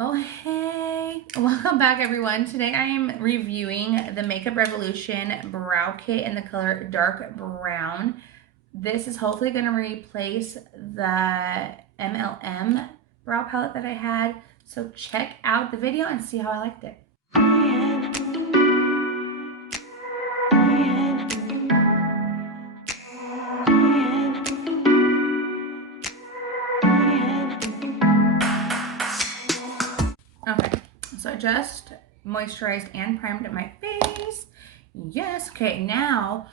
Oh, hey, welcome back everyone. Today I am reviewing the Makeup Revolution Brow Kit in the color Dark Brown. This is hopefully going to replace the MLM brow palette that I had. So check out the video and see how I liked it. Okay, so I just moisturized and primed my face. Yes, okay, now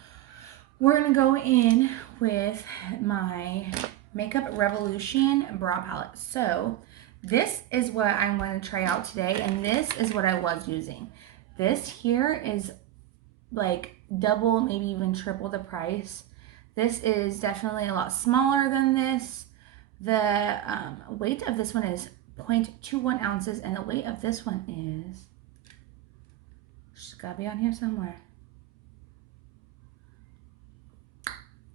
we're gonna go in with my Makeup Revolution brow palette. So this is what I'm going to try out today, and this is what I was using. This here is like double, maybe even triple the price. This is definitely a lot smaller than this. The weight of this one is 0.21 ounces, and the weight of this one is, she's gotta be on here somewhere.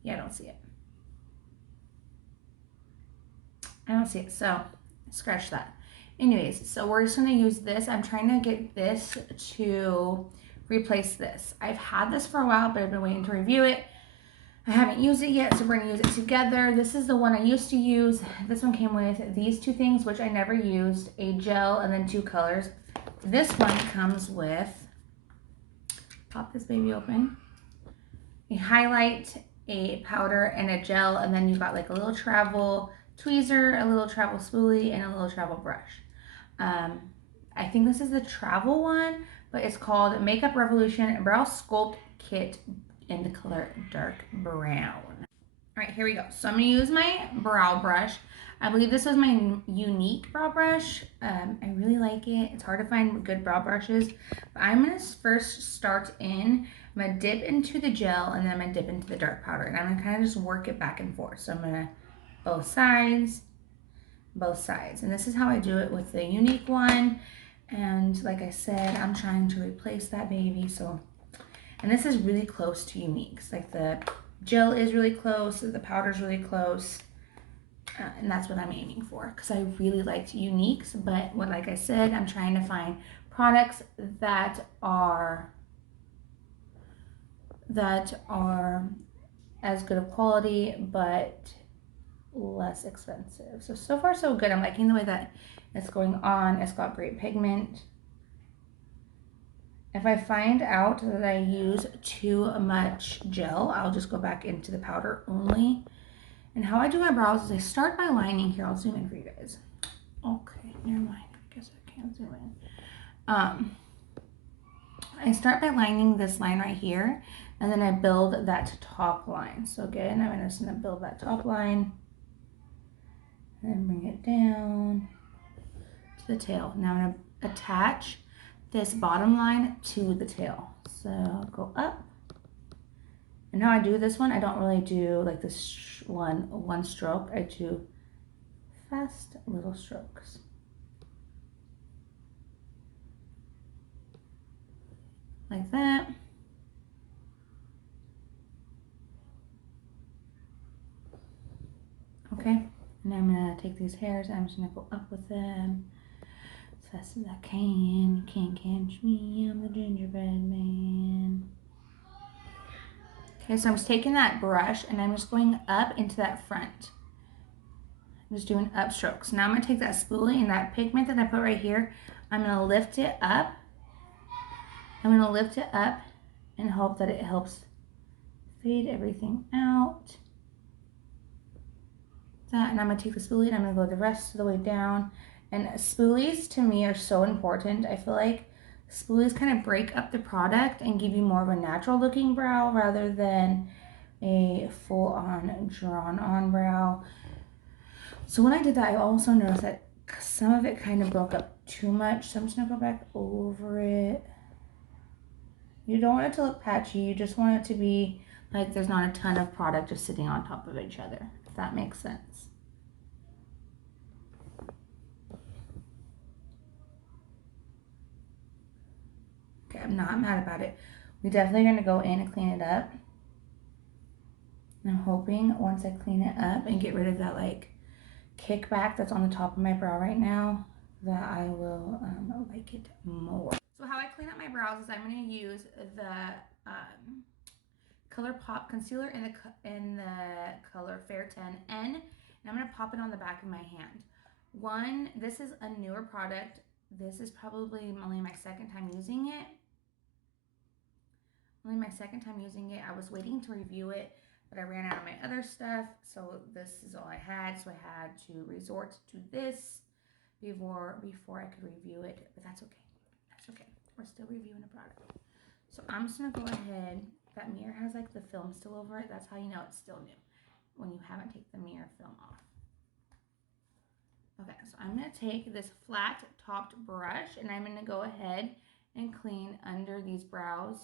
Yeah, I don't see it. I don't see it, so scratch that. Anyways, so we're just gonna use this. I'm trying to get this to replace this. I've had this for a while, but I've been waiting to review it. I haven't used it yet, so we're gonna use it together. This is the one I used to use. This one came with these two things, which I never used, a gel and then two colors. This one comes with, pop this baby open, a highlight, a powder, and a gel, and then you've got like a little travel tweezer, a little travel spoolie, and a little travel brush. I think this is the travel one, but it's called Makeup Revolution Brow Sculpt Kit in the color Dark Brown. All right, here we go. So I'm gonna use my brow brush. I believe this was my unique brow brush. I really like it. It's hard to find good brow brushes, but I'm gonna first start in, I'm gonna dip into the gel, and then I'm gonna dip into the dark powder, and I'm gonna kind of just work it back and forth. So I'm gonna both sides, and this is how I do it with the unique one. And like I said, I'm trying to replace that baby. So, and this is really close to uniques. Like the gel is really close, the powder is really close, and that's what I'm aiming for, because I really liked uniques. But what, like I said, I'm trying to find products that are as good of quality but less expensive. So far so good. I'm liking the way that it's going on. It's got great pigment. If I find out that I use too much gel, I'll just go back into the powder only. And how I do my brows is I start by lining here. I'll zoom in for you guys. Okay, never mind. I guess I can't zoom in. I start by lining this line right here, and then I build that top line. So again, I'm just gonna build that top line, and then bring it down to the tail. Now I'm gonna attach this bottom line to the tail. So I'll go up. And how I do this one, I don't really do like this one stroke. I do fast little strokes. Like that. Okay, and I'm gonna take these hairs and I'm just gonna go up with them as fast as I can. You can't catch me, I'm the gingerbread man. Okay, so I'm just taking that brush and I'm just going up into that front. I'm just doing up strokes. Now I'm gonna take that spoolie and that pigment that I put right here, I'm gonna lift it up. I'm gonna lift it up and hope that it helps fade everything out. That, and I'm gonna take the spoolie and I'm gonna go the rest of the way down. And spoolies to me are so important. I feel like spoolies kind of break up the product and give you more of a natural looking brow rather than a full-on drawn-on brow. So when I did that, I also noticed that some of it kind of broke up too much. So I'm just gonna go back over it. You don't want it to look patchy. You just want it to be like there's not a ton of product just sitting on top of each other, if that makes sense. Okay, I'm not mad about it. We're definitely gonna go in and clean it up. And I'm hoping once I clean it up and get rid of that like kickback that's on the top of my brow right now, that I will like it more. So how I clean up my brows is I'm going to use the Color Pop concealer in the color Fair 10N, and I'm going to pop it on the back of my hand. This is a newer product. This is probably only my second time using it. I was waiting to review it, but I ran out of my other stuff, so this is all I had. So I had to resort to this before I could review it, but that's okay. That's okay. We're still reviewing a product. So I'm just gonna go ahead. That mirror has like the film still over it. That's how you know it's still new, when you haven't taken the mirror film off. Okay, so I'm gonna take this flat topped brush and I'm gonna go ahead and clean under these brows.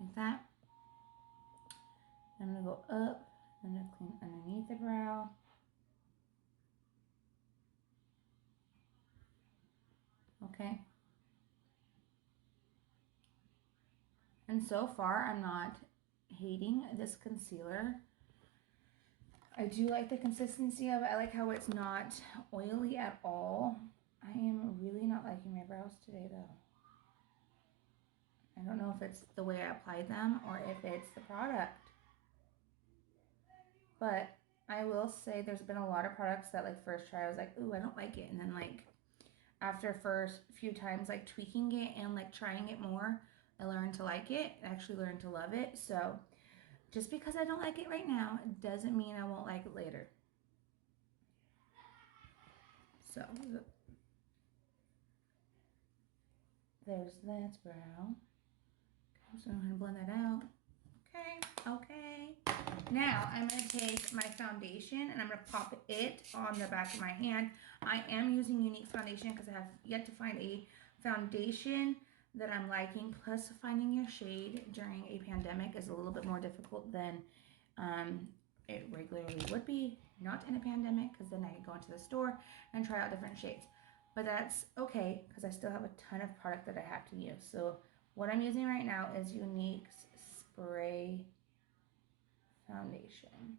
Like that. I'm gonna go up, I'm gonna clean underneath the brow. Okay. And so far, I'm not hating this concealer. I do like the consistency of it. I like how it's not oily at all. I am really not liking my brows today though. I don't know if it's the way I applied them or if it's the product. But I will say there's been a lot of products that like first try I was like, ooh, I don't like it. And then like after first few times like tweaking it and like trying it more, I learned to like it. I actually learned to love it. So just because I don't like it right now doesn't mean I won't like it later. So there's that brow. So I'm gonna blend that out. Okay. Now I'm gonna take my foundation and I'm gonna pop it on the back of my hand. I am using Unique foundation because I have yet to find a foundation that I'm liking. Plus, finding your shade during a pandemic is a little bit more difficult than it regularly would be. Not in a pandemic, because then I could go into the store and try out different shades. But that's okay because I still have a ton of product that I have to use. So what I'm using right now is Unique's spray foundation.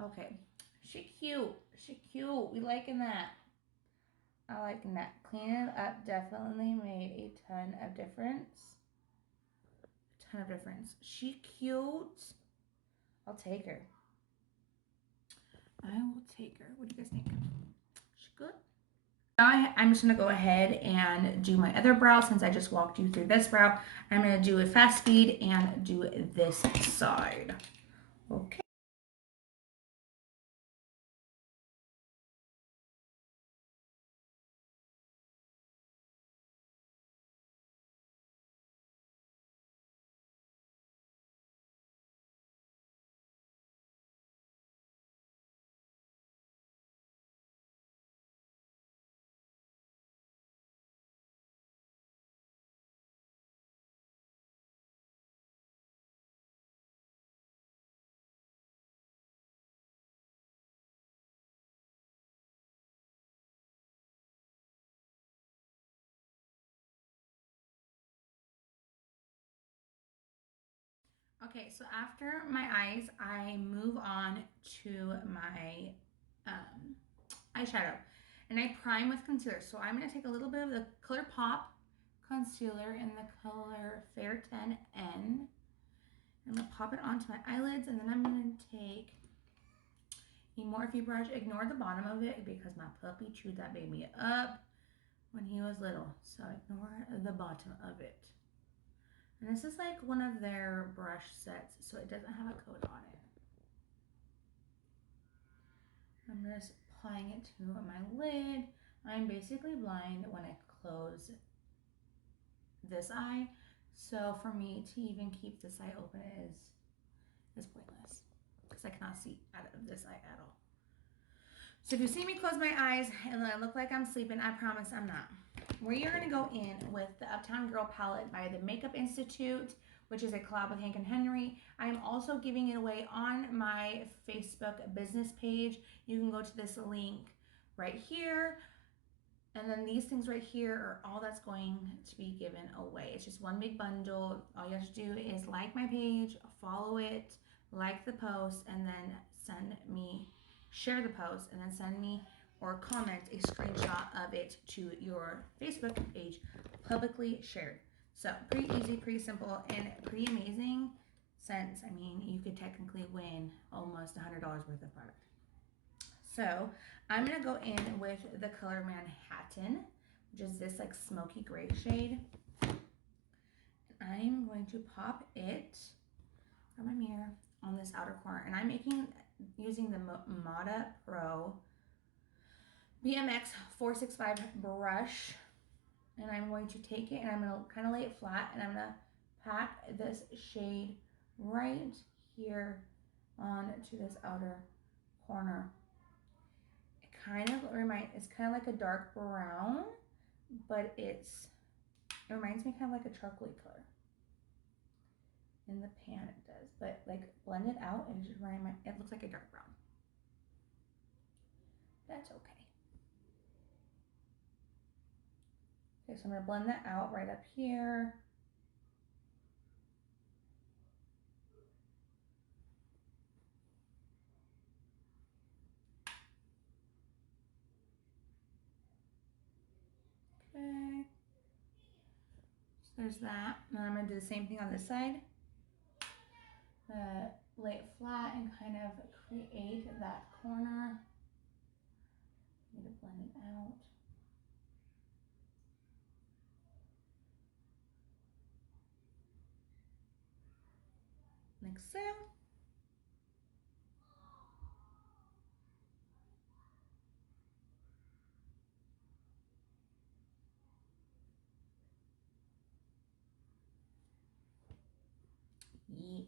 Okay, she cute. We liking that. I liking that. Cleaning it up definitely made a ton of difference. She cute. I'll take her. I will take her. What do you guys think? She good? Now I'm just going to go ahead and do my other brow since I just walked you through this brow. I'm going to do a fast speed and do this side. Okay. Okay, so after my eyes, I move on to my eyeshadow. And I prime with concealer. So I'm going to take a little bit of the Color Pop concealer in the color Fair 10N. I'm going to pop it onto my eyelids. And then I'm going to take a Morphe brush. Ignore the bottom of it because my puppy chewed that baby up when he was little. So ignore the bottom of it. And this is like one of their brush sets, so it doesn't have a coat on it. I'm just applying it to my lid. I'm basically blind when I close this eye, so for me to even keep this eye open is pointless because I cannot see out of this eye at all. So if you see me close my eyes and I look like I'm sleeping, I promise I'm not. We are going to go in with the Uptown Girl palette by the Makeup Institute, which is a collab with Hank and Henry. I am also giving it away on my Facebook business page. You can go to this link right here. And then these things right here are all that's going to be given away. It's just one big bundle. All you have to do is like my page, follow it, like the post, and then share the post, and then send me or comment a screenshot of it to your Facebook page, publicly shared. So pretty easy, pretty simple, and pretty amazing since, I mean, you could technically win almost $100 worth of product. So I'm going to go in with the color Manhattan, which is this like smoky gray shade. I'm going to pop it from my mirror on this outer corner. And I'm using the Mata Pro BMX 465 brush. And I'm going to take it and I'm going to kind of lay it flat. And I'm going to pack this shade right here onto this outer corner. It's kind of like a dark brown, but it reminds me kind of like a chocolate color. In the pan it does, but like blend it out and it looks like a dark brown. That's okay. Okay, so I'm gonna blend that out right up here. Okay. So there's that. Now I'm gonna do the same thing on this side. Lay it flat and kind of create that corner. Need to blend it out. Like so. Yes.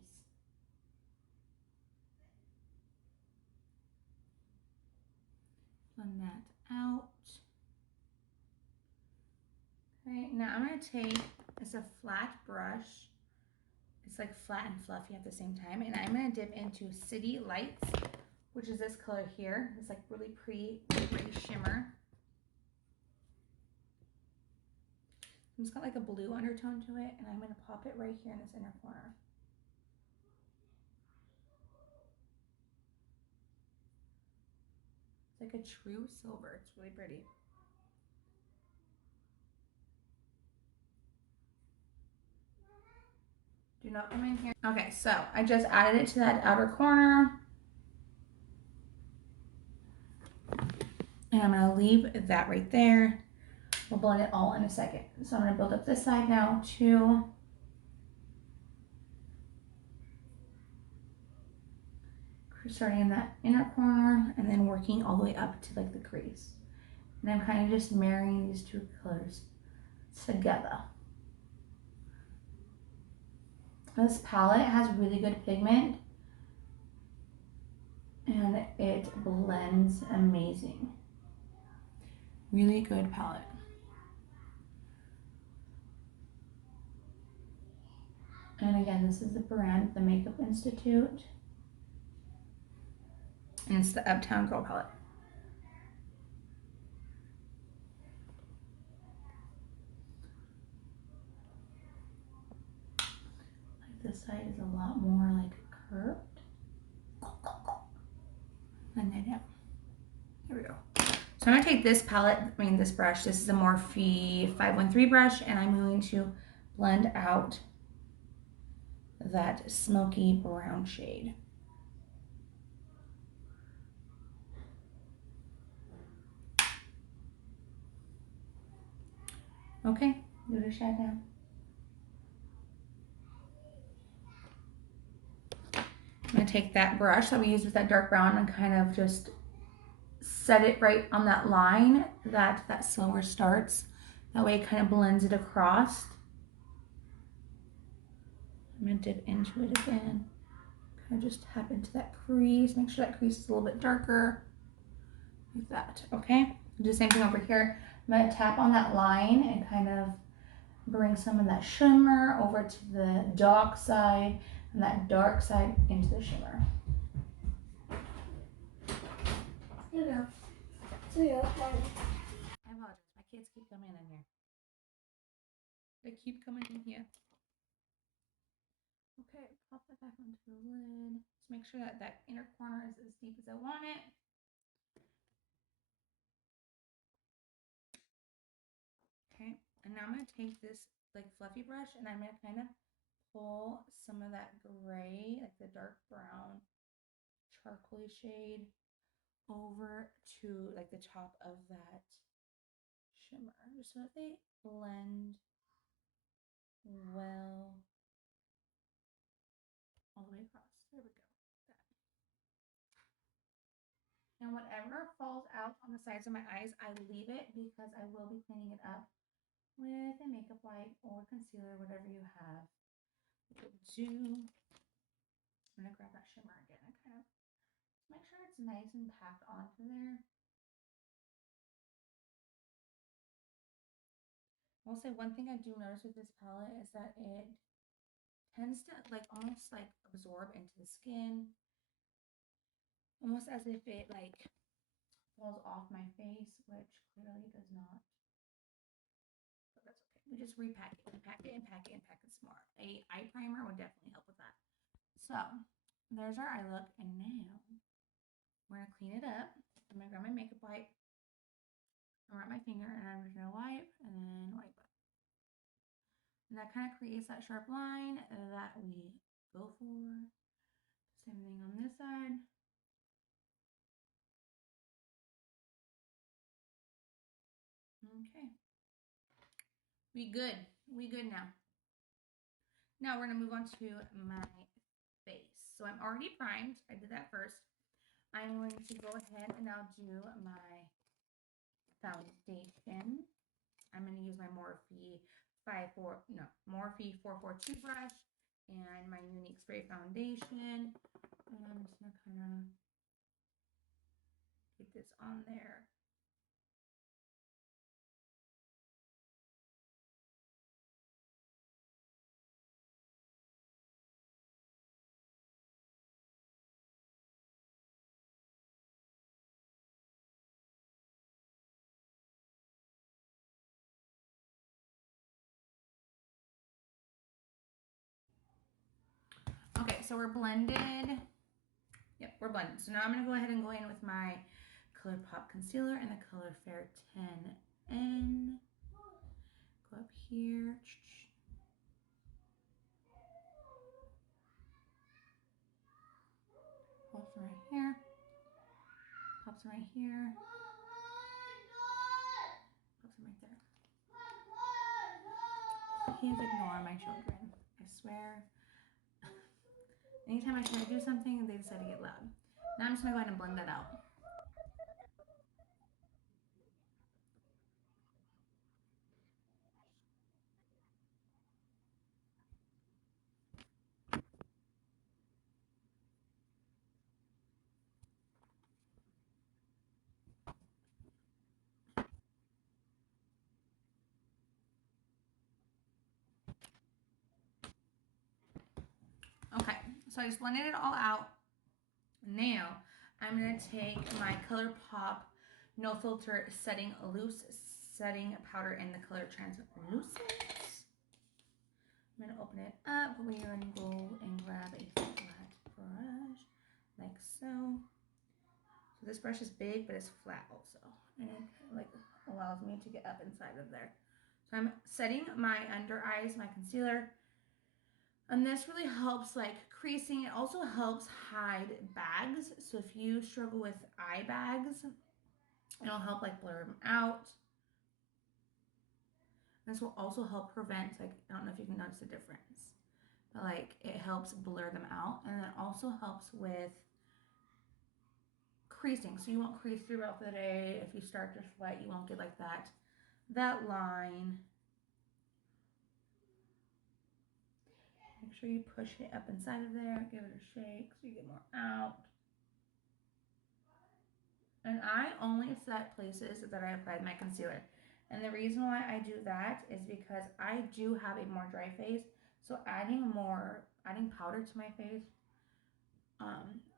Blend that out. Okay, now I'm going to take, it's a flat brush. It's like flat and fluffy at the same time. And I'm going to dip into City Lights, which is this color here. It's like really pretty gray shimmer. It's got like a blue undertone to it. And I'm going to pop it right here in this inner corner. It's like a true silver. It's really pretty. Do not come in here. Okay, so I just added it to that outer corner. And I'm gonna leave that right there. We'll blend it all in a second. So I'm gonna build up this side now too. Starting in that inner corner and then working all the way up to like the crease. And I'm kind of just marrying these two colors together. This palette has really good pigment and it blends amazing. Really good palette. And again, this is the brand, the Makeup Institute. And it's the Uptown Girl palette. Like this side is a lot more like curved. And then, yeah. Here we go. So I'm gonna take this palette, this brush. This is a Morphe 513 brush, and I'm going to blend out that smoky brown shade. Okay, give it a shot now. I'm gonna take that brush that we used with that dark brown and kind of just set it right on that line that silver starts. That way it kind of blends it across. I'm gonna dip into it again. Kind of just tap into that crease. Make sure that crease is a little bit darker. Like that, okay? Do the same thing over here. I'm gonna tap on that line and kind of bring some of that shimmer over to the dark side and that dark side into the shimmer. There you go. So yeah, I apologize. coming in here. They keep coming in here. Okay, pop that back onto the lid. Just make sure that that inner corner is as deep as I want it. Okay, and now I'm going to take this like fluffy brush and I'm going to kind of pull some of that gray, like the dark brown, charcoaly shade over to like the top of that shimmer, just so that they blend well all the way across. There we go. That. And whatever falls out on the sides of my eyes, I leave it because I will be cleaning it up with a makeup wipe or concealer, whatever you have. I'm gonna grab that shimmer again and kind of make sure it's nice and packed onto there. I'll say one thing I do notice with this palette is that it tends to like almost like absorb into the skin, almost as if it like falls off my face, which clearly does not. But that's okay. We just repack it, and pack it, and pack it, and pack it some more. A eye primer would definitely help with that. So there's our eye look, and now we're gonna clean it up. I'm gonna grab my makeup wipe, and wrap my finger, and I'm just gonna wipe and then wipe it. And that kind of creates that sharp line that we go for. Same thing on this side. Okay. We good. We good now. Now we're going to move on to my face. So I'm already primed. I did that first. I'm going to go ahead and now do my foundation. I'm going to use my Morphe 442 brush and my Unique Spray Foundation. And I'm just going to kind of get this on there. Okay, so we're blended. Yep, we're blended. So now I'm going to go ahead and go in with my ColourPop concealer and the Color Fair 10N. Go up here. Pops right here. Pops right here. Pops right there. Please ignore my children. I swear. Anytime I try to do something, they decide to get loud. Now I'm just going to go ahead and blend that out. Okay, so I just blended it all out. Now I'm going to take my ColourPop No Filter Setting Loose Setting Powder in the color Translucent. I'm going to open it up. We're going to go and grab a flat brush like so. So this brush is big, but it's flat also. And it like allows me to get up inside of there. So I'm setting my under eyes, my concealer. And this really helps like creasing. It also helps hide bags. So if you struggle with eye bags, it'll help like blur them out. This will also help prevent, like, I don't know if you can notice the difference, but like it helps blur them out. And it also helps with creasing. So you won't crease throughout the day. If you start to sweat, you won't get like that line. Make sure you push it up inside of there. Give it a shake so you get more out. And I only set places that I applied my concealer. And the reason why I do that is because I do have a more dry face. So adding powder to my face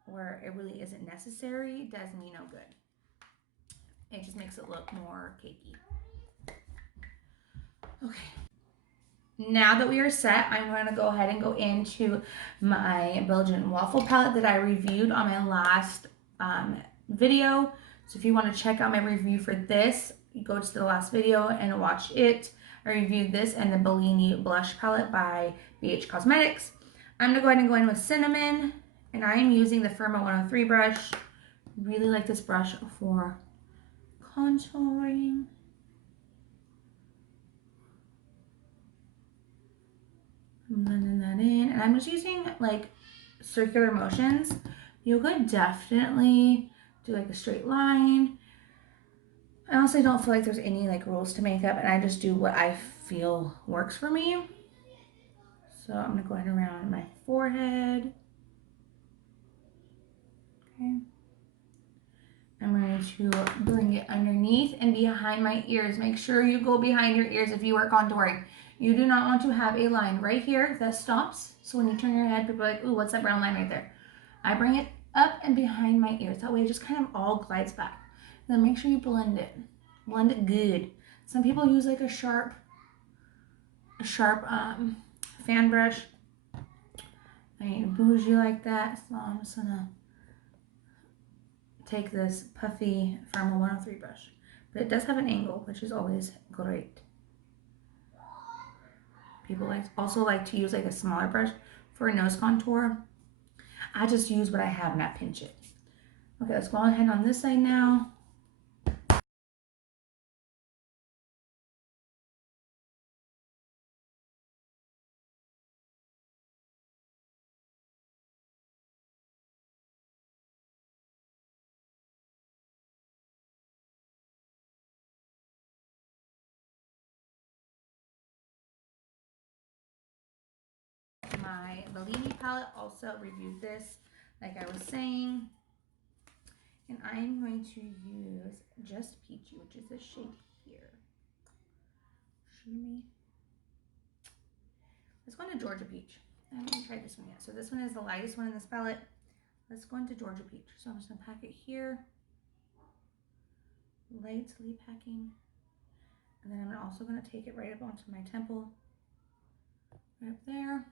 where it really isn't necessary does me no good. It just makes it look more cakey. Okay. Now that we are set, I'm going to go ahead and go into my Belgian waffle palette that I reviewed on my last video. So if you want to check out my review for this, you go to the last video and watch it. I reviewed this and the Bellini blush palette by BH Cosmetics. I'm going to go ahead and go in with cinnamon, and I am using the Firma 103 brush. Really like this brush for contouring. I'm blending that in, and I'm just using like circular motions. You could definitely do like a straight line. I honestly don't feel like there's any like rules to makeup, and I just do what I feel works for me. So I'm gonna go ahead around my forehead. Okay. I'm going to bring it underneath and behind my ears. Make sure you go behind your ears if you are contouring. You do not want to have a line right here that stops. So when you turn your head, people are like, ooh, what's that brown line right there? I bring it up and behind my ears. That way it just kind of all glides back. Then make sure you blend it. Blend it good. Some people use like a sharp fan brush. I ain't bougie like that, so I'm just gonna take this puffy Firma 103 brush. But it does have an angle, which is always great. People also like to use like a smaller brush for a nose contour. I just use what I have and not pinch it. Okay, let's go ahead on this side now. My Bellini palette, also reviewed this, like I was saying. And I'm going to use Just Peachy, which is this shade here. Shimmy. Let's go into Georgia Peach. I haven't tried this one yet. So this one is the lightest one in this palette. Let's go into Georgia Peach. So I'm just gonna pack it here. Lightly packing. And then I'm also gonna take it right up onto my temple. Right up there.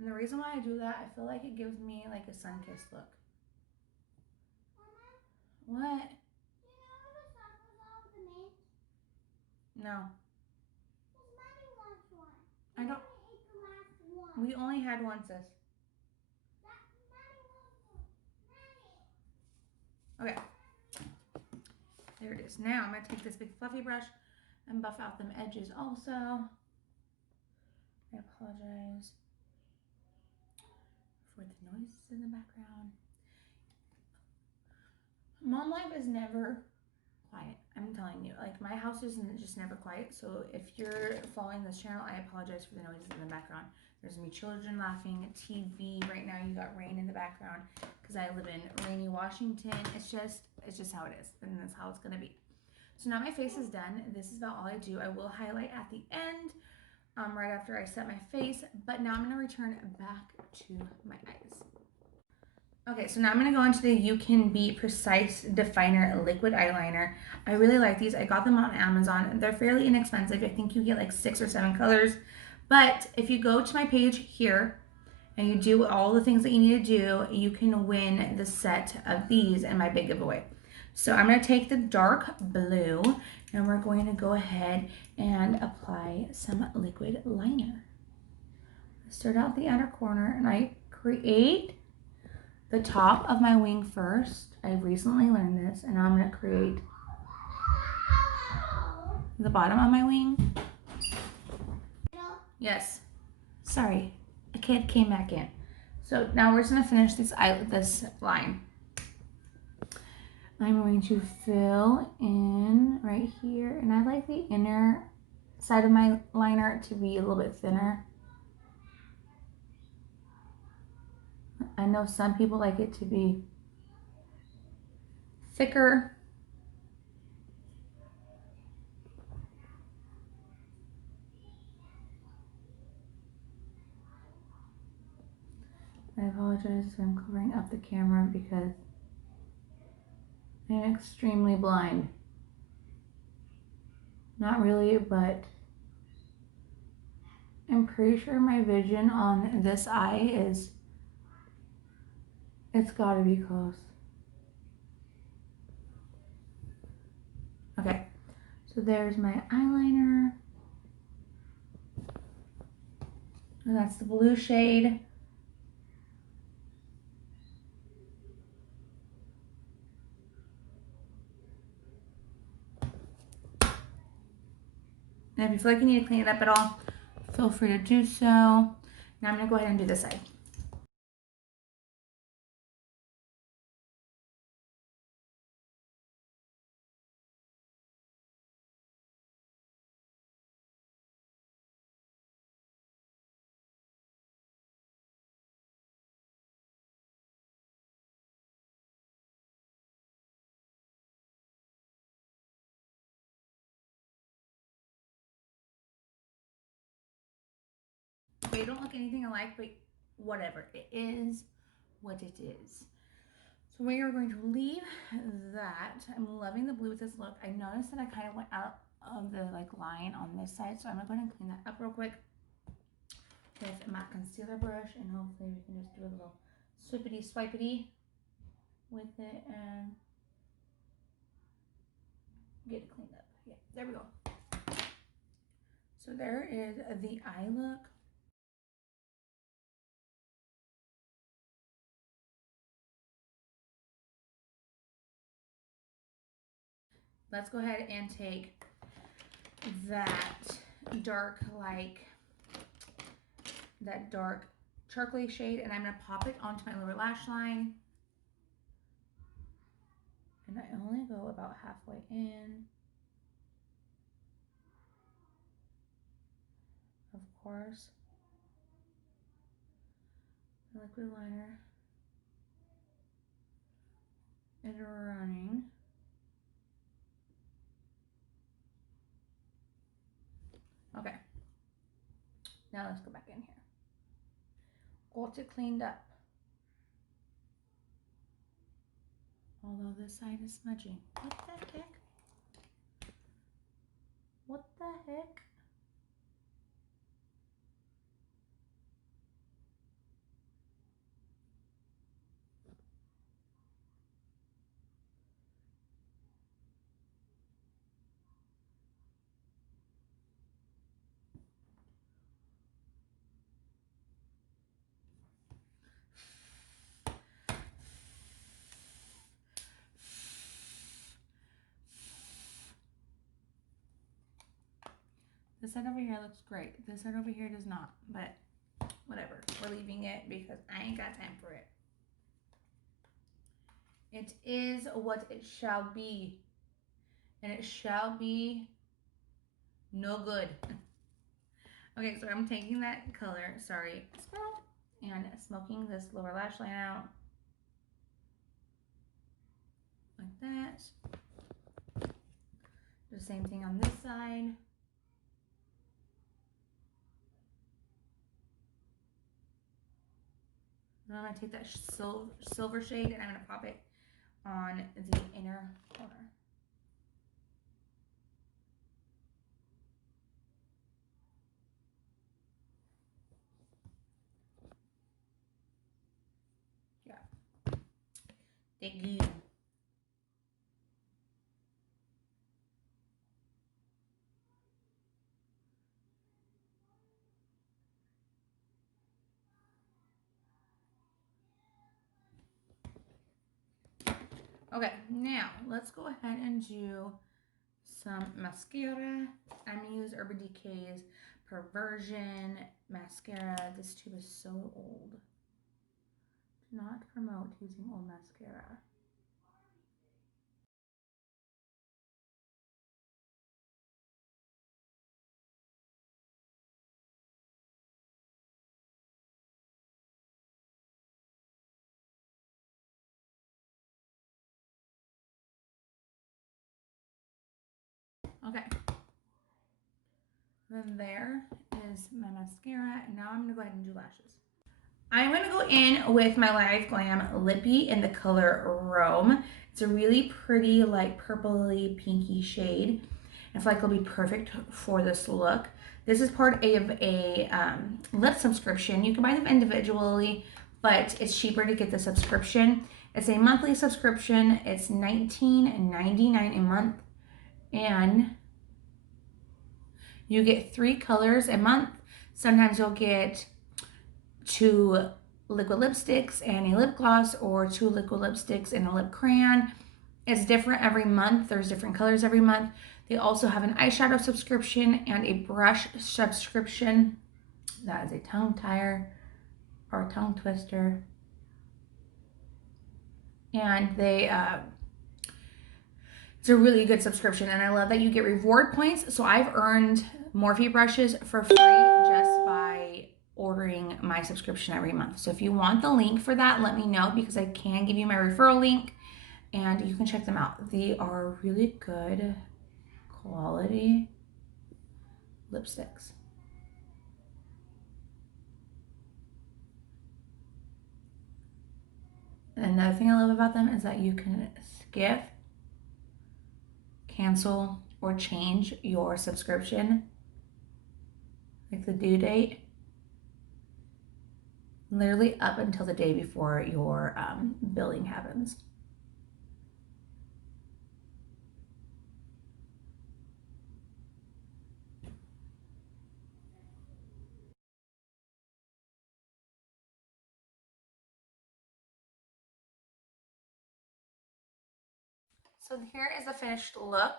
And the reason why I do that, I feel like it gives me like a sun-kissed look. Mama, what? Do you know the stuff with all the mint? No. Because Mommy wants one. I don't. Ate the last one. We only had one, sis. Okay. There it is. Now I'm going to take this big fluffy brush and buff out them edges also. I apologize for the noises in the background. Mom life is never quiet. I'm telling you, like my house is just never quiet. So if you're following this channel, I apologize for the noises in the background. There's gonna be children laughing, TV. Right now you got rain in the background because I live in rainy Washington. It's just how it is, and that's how it's gonna be. So now my face is done. This is about all I do. I will highlight at the end, right after I set my face, but now I'm gonna return back to my eyes. Okay, so now I'm going to go into the You Can Be Precise Definer Liquid Eyeliner. I really like these. I got them on Amazon. They're fairly inexpensive. I think you get like 6 or 7 colors. But if you go to my page here and you do all the things that you need to do, you can win the set of these in my big giveaway. So I'm going to take the dark blue and we're going to go ahead and apply some liquid liner. Start out the outer corner and I create the top of my wing first. I recently learned this, and now I'm going to create the bottom of my wing. Yes. Sorry, a kid came back in. So now we're just going to finish this line. I'm going to fill in right here, and I like the inner side of my liner to be a little bit thinner. I know some people like it to be thicker. I apologize if I'm covering up the camera because I'm extremely blind. Not really, but I'm pretty sure my vision on this eye is, it's gotta be close. Okay, so there's my eyeliner. And that's the blue shade. And if you feel like you need to clean it up at all, feel free to do so. Now I'm gonna go ahead and do this side. They don't look anything alike, but whatever. It is what it is. So we are going to leave that. I'm loving the blue with this look. I noticed that I kind of went out of the line on this side, so I'm gonna go ahead and clean that up real quick with a matte concealer brush, and hopefully we can just do a little swippity swipity with it and get it cleaned up. Yeah, there we go. So there is the eye look. Let's go ahead and take that dark, that dark charcoaly shade, and I'm gonna pop it onto my lower lash line. And I only go about halfway in. Of course, the liquid liner is running. Okay, now let's go back in here. Got it cleaned up. Although this side is smudging. What the heck? What the heck? This side over here looks great. This side over here does not, but whatever. We're leaving it because I ain't got time for it. It is what it shall be. And it shall be no good. Okay, so I'm taking that color, sorry, squirrel, and smoking this lower lash line out. Like that. Do the same thing on this side. Now I'm going to take that silver shade and I'm going to pop it on the inner corner. Yeah. Thank you. Okay, now let's go ahead and do some mascara. I'm going to use Urban Decay's Perversion Mascara. This tube is so old. Do not promote using old mascara. Okay. Then there is my mascara, and now I'm going to go ahead and do lashes. I'm going to go in with my Live Glam Lippy in the color Rome. It's a really pretty, like, purpley, pinky shade. I feel like it'll be perfect for this look. This is part of a lip subscription. You can buy them individually, but it's cheaper to get the subscription. It's a monthly subscription. It's $19.99 a month, and you get 3 colors a month. Sometimes you'll get 2 liquid lipsticks and a lip gloss, or 2 liquid lipsticks and a lip crayon. It's different every month. There's different colors every month. They also have an eyeshadow subscription and a brush subscription. That is a tongue tire or tongue twister. And it's a really good subscription, and I love that you get reward points. So I've earned Morphe brushes for free just by ordering my subscription every month. So if you want the link for that, let me know, because I can give you my referral link and you can check them out. They are really good quality lipsticks. Another thing I love about them is that you can skip, cancel, or change your subscription, like the due date, literally up until the day before your billing happens. So here is the finished look.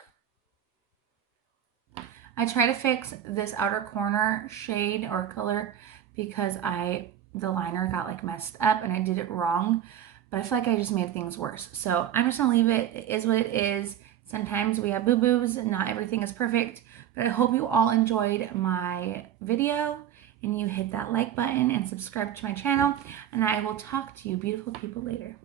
I try to fix this outer corner shade or color because the liner got like messed up and I did it wrong, but I feel like I just made things worse. So I'm just gonna leave it. It is what it is. Sometimes we have boo-boos and not everything is perfect, but I hope you all enjoyed my video and you hit that like button and subscribe to my channel, and I will talk to you beautiful people later.